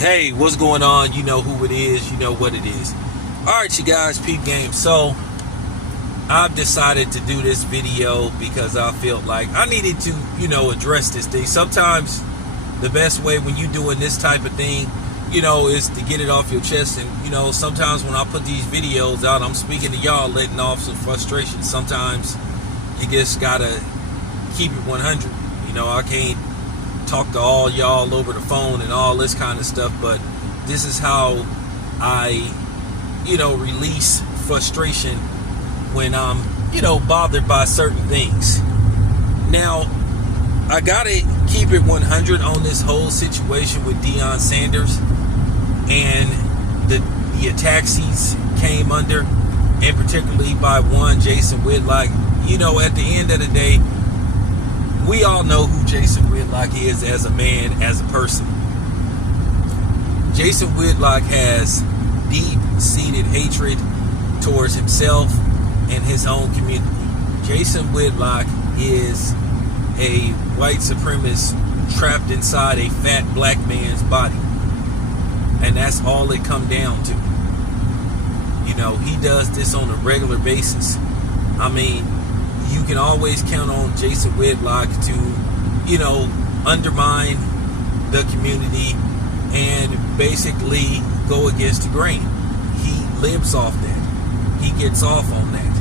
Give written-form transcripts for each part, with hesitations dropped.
Hey, what's going on? You know who it is. You know what it is. Alright, you guys, peep game. So, I've decided to do this video because I felt like I needed to, address this thing. Sometimes the best way when you're doing this type of thing, is to get it off your chest. And, sometimes when I put these videos out, I'm speaking to y'all, letting off some frustration. Sometimes you just gotta keep it 100. I can't talk to all y'all over the phone and all this kind of stuff, but this is how I, release frustration when I'm, bothered by certain things. Now, I gotta keep it 100 on this whole situation with Deion Sanders and the attacks he's came under, and particularly by one Jason Whitlock. At the end of the day, we all know who Jason Whitlock is as a man, as a person. Jason Whitlock has deep-seated hatred towards himself and his own community. Jason Whitlock is a white supremacist trapped inside a fat black man's body. And that's all it come down to. He does this on a regular basis. I mean, you can always count on Jason Whitlock to, undermine the community and basically go against the grain. He lives off that. He gets off on that.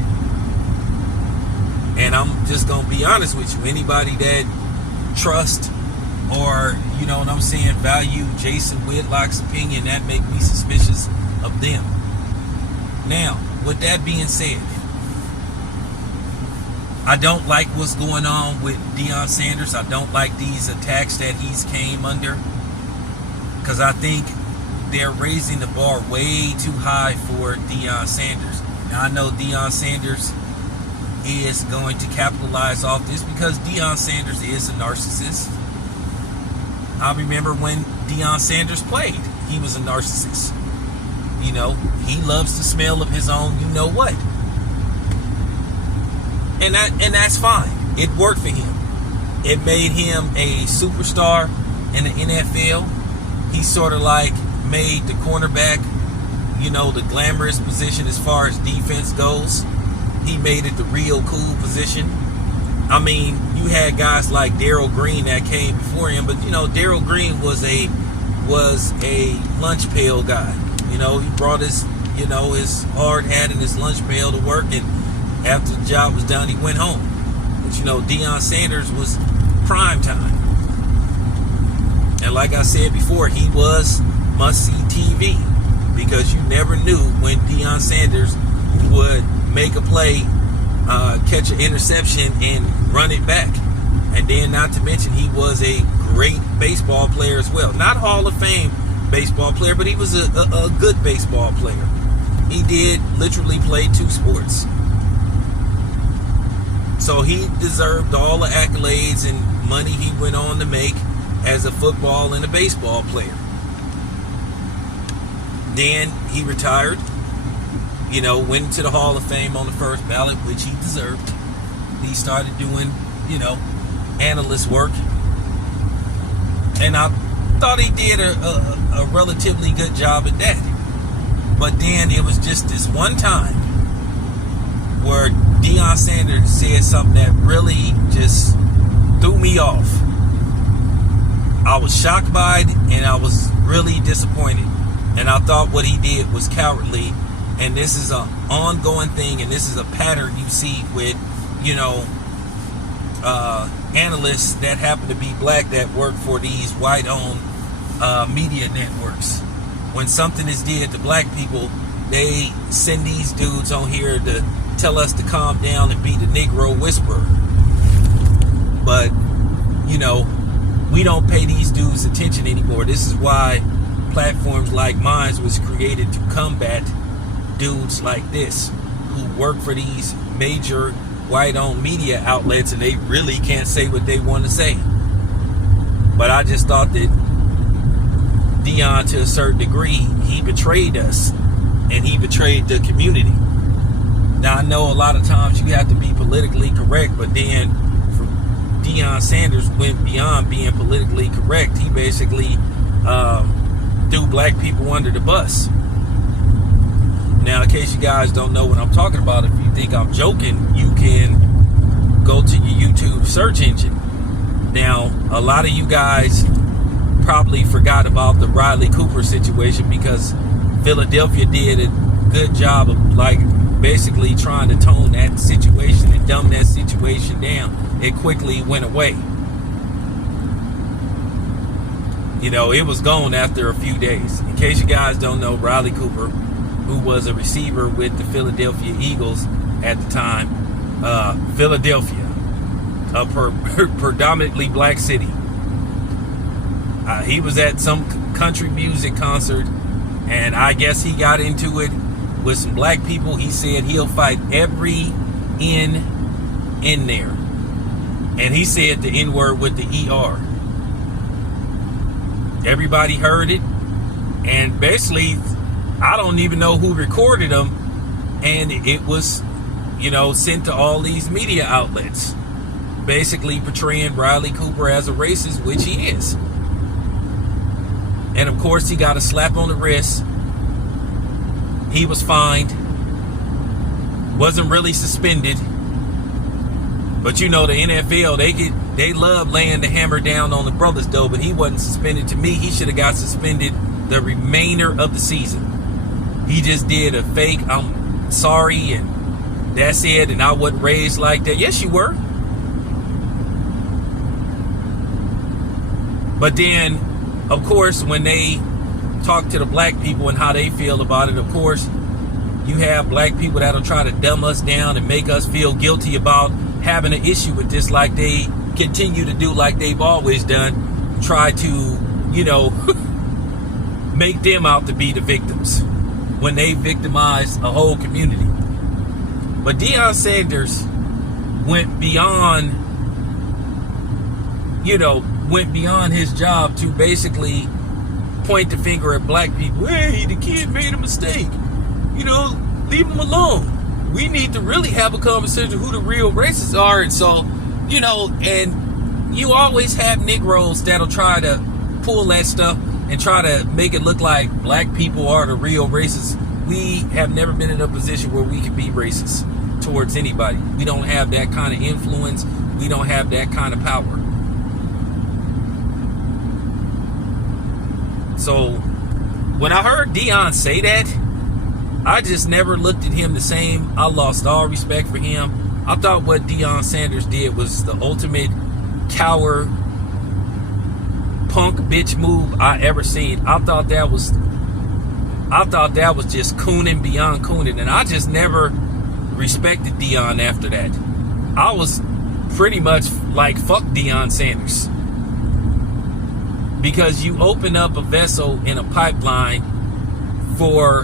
And I'm just going to be honest with you. Anybody that trust or, value Jason Whitlock's opinion, that make me suspicious of them. Now, with that being said, I don't like what's going on with Deion Sanders. I don't like these attacks that he's came under, because I think they're raising the bar way too high for Deion Sanders. Now, I know Deion Sanders is going to capitalize off this because Deion Sanders is a narcissist. I remember when Deion Sanders played, he was a narcissist. He loves the smell of his own you-know-what. And that's fine. It worked for him. It made him a superstar in the NFL. He sort of like made the cornerback, the glamorous position as far as defense goes. He made it the real cool position. I mean, you had guys like Darryl Green that came before him, but Darryl Green was a lunch pail guy. He brought his his hard hat and his lunch pail to work, and after the job was done, he went home. But Deion Sanders was Primetime. And like I said before, he was must-see TV, because you never knew when Deion Sanders would make a play, catch an interception, and run it back. And then, not to mention, he was a great baseball player as well. Not Hall of Fame baseball player, but he was a good baseball player. He did literally play two sports. So he deserved all the accolades and money he went on to make as a football and a baseball player. Then he retired, went into the Hall of Fame on the first ballot, which he deserved. He started doing, analyst work. And I thought he did a relatively good job at that. But then it was just this one time where Deion Sanders said something that really just threw me off. I was shocked by it, and I was really disappointed. And I thought what he did was cowardly. And this is an ongoing thing, and this is a pattern you see with, analysts that happen to be black that work for these white-owned media networks. When something is did to black people, they send these dudes on here to tell us to calm down and be the Negro whisperer. But, we don't pay these dudes attention anymore. This is why platforms like mine was created, to combat dudes like this who work for these major white-owned media outlets, and they really can't say what they want to say. But I just thought that Deion, to a certain degree, he betrayed us, and he betrayed the community. Now, I know a lot of times you have to be politically correct, but then Deion Sanders went beyond being politically correct. He basically threw black people under the bus. Now, in case you guys don't know what I'm talking about, if you think I'm joking, you can go to your YouTube search engine. Now, a lot of you guys probably forgot about the Riley Cooper situation because Philadelphia did a good job of like basically trying to tone that situation and dumb that situation down. It quickly went away. You know, it was gone after a few days. In case you guys don't know, Riley Cooper, who was a receiver with the Philadelphia Eagles at the time, Philadelphia, a predominantly black city. He was at some country music concert, and I guess he got into it with some black people. He said he'll fight every N in there. And he said the N-word with the ER. Everybody heard it. And basically, I don't even know who recorded him. And it was, you know, sent to all these media outlets. Basically portraying Riley Cooper as a racist, which he is. And of course, he got a slap on the wrist. He was fined. Wasn't really suspended. But you know, the NFL, they love laying the hammer down on the brothers though, but he wasn't suspended. To me, he should have got suspended the remainder of the season. He just did a fake, I'm sorry, and that's it, and I wasn't raised like that. Yes, you were. But then, of course, when they talk to the black people and how they feel about it, of course, you have black people that'll try to dumb us down and make us feel guilty about having an issue with this, like they continue to do like they've always done, try to, you know, make them out to be the victims when they victimize a whole community. But Deion Sanders went beyond, you know, went beyond his job to basically point the finger at black people. Hey, the kid made a mistake. You know, leave him alone. We need to really have a conversation who the real racists are. And so, you know, and you always have Negroes that'll try to pull that stuff and try to make it look like black people are the real racists. We have never been in a position where we can be racist towards anybody. We don't have that kind of influence. We don't have that kind of power. So when I heard Deion say that, I just never looked at him the same. I lost all respect for him. I thought what Deion Sanders did was the ultimate coward, punk bitch move I ever seen. I thought that was just cooning beyond cooning, and I just never respected Deion after that. I was pretty much like, fuck Deion Sanders. Because you open up a vessel in a pipeline for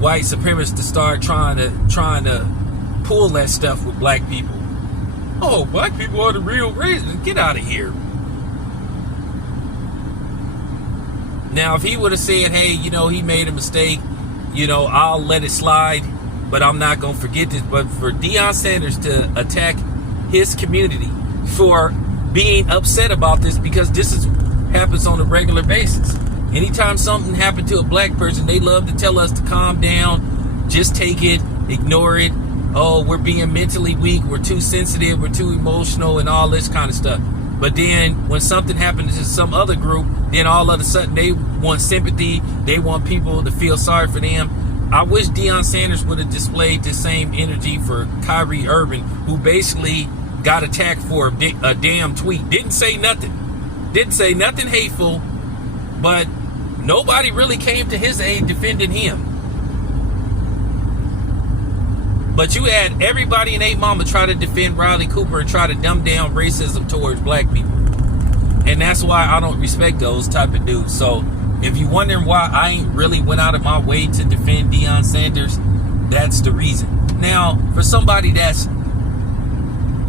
white supremacists to start trying to pull that stuff with black people. Oh, black people are the real racists. Get out of here. Now, if he would have said, hey, you know, he made a mistake, you know, I'll let it slide, but I'm not going to forget this. But for Deion Sanders to attack his community for being upset about this, because this happens on a regular basis. Anytime something happened to a black person, they love to tell us to calm down, just take it, ignore it. Oh, we're being mentally weak, we're too sensitive, we're too emotional, and all this kind of stuff. But then when something happens to some other group, then all of a sudden they want sympathy, they want people to feel sorry for them. I wish Deion Sanders would have displayed the same energy for Kyrie Irving, who basically got attacked for a damn tweet. Didn't say nothing hateful, but nobody really came to his aid defending him. But you had everybody and their mama try to defend Riley Cooper and try to dumb down racism towards black people. And that's why I don't respect those type of dudes. So if you're wondering why I ain't really went out of my way to defend Deion Sanders, that's the reason. Now, for somebody that's,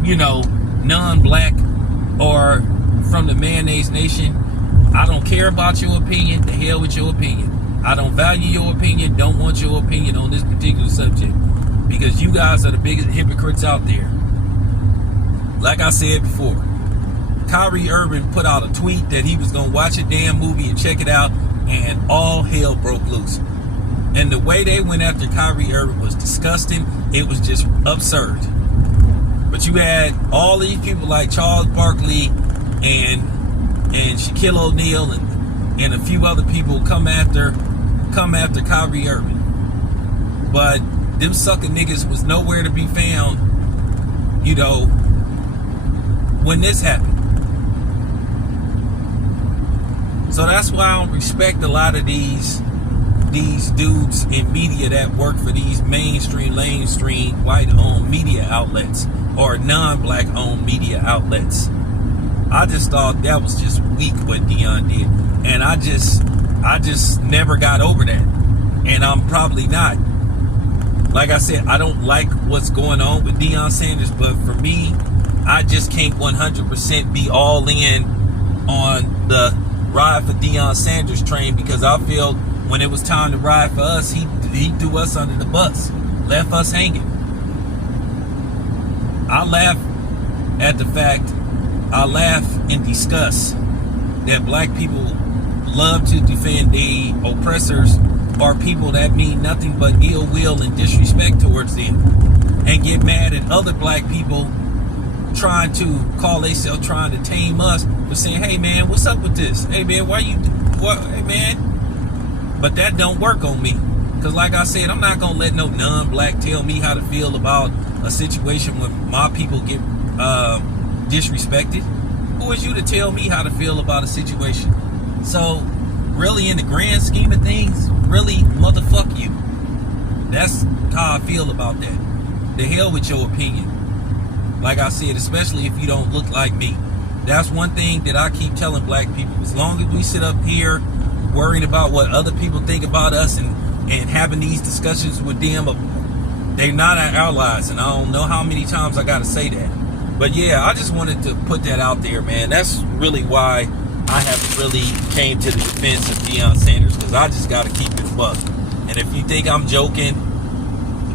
you know, non-black or from the mayonnaise nation, I don't care about your opinion. The hell with your opinion. I don't value your opinion. Don't want your opinion on this particular subject, because you guys are the biggest hypocrites out there. Like I said before, Kyrie Irving put out a tweet that he was going to watch a damn movie and check it out. and all hell broke loose. And the way they went after Kyrie Irving was disgusting. It was just absurd. But you had all these people like Charles Barkley and Shaquille O'Neal and a few other people come after Kyrie Irving. But them sucker niggas was nowhere to be found, when this happened. So that's why I don't respect a lot of these dudes in media that work for these mainstream, white-owned media outlets or non-black-owned media outlets. I just thought that was just weak what Deion did. And I just never got over that. And I'm probably not. Like I said, I don't like what's going on with Deion Sanders, but for me, I just can't 100% be all in on the ride for Deion Sanders train, because I feel when it was time to ride for us, he threw us under the bus, left us hanging. I laugh in disgust that black people love to defend the oppressors or people that mean nothing but ill will and disrespect towards them, and get mad at other black people trying to call themselves trying to tame us for saying, hey man, what's up with this? Hey man, hey man. But that don't work on me. Because like I said, I'm not going to let no non-black tell me how to feel about a situation when my people get disrespected. Who is you to tell me how to feel about a situation? So really, in the grand scheme of things, really, motherfuck you. That's how I feel about that. The hell with your opinion. Like I said, especially if you don't look like me. That's one thing that I keep telling black people. As long as we sit up here worrying about what other people think about us and having these discussions with them, they're not our allies. And I don't know how many times I got to say that. But yeah, I just wanted to put that out there, man. That's really why I haven't really came to the defense of Deion Sanders, because I just got to keep it buck. And if you think I'm joking,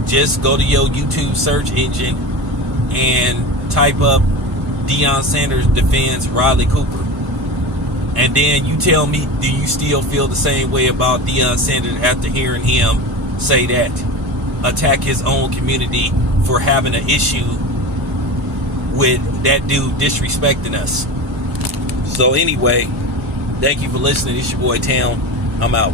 just go to your YouTube search engine and type up Deion Sanders defends Riley Cooper. And then you tell me, do you still feel the same way about Deion Sanders after hearing him say that? Attack his own community for having an issue with that dude disrespecting us. So anyway, thank you for listening. It's your boy Town. I'm out.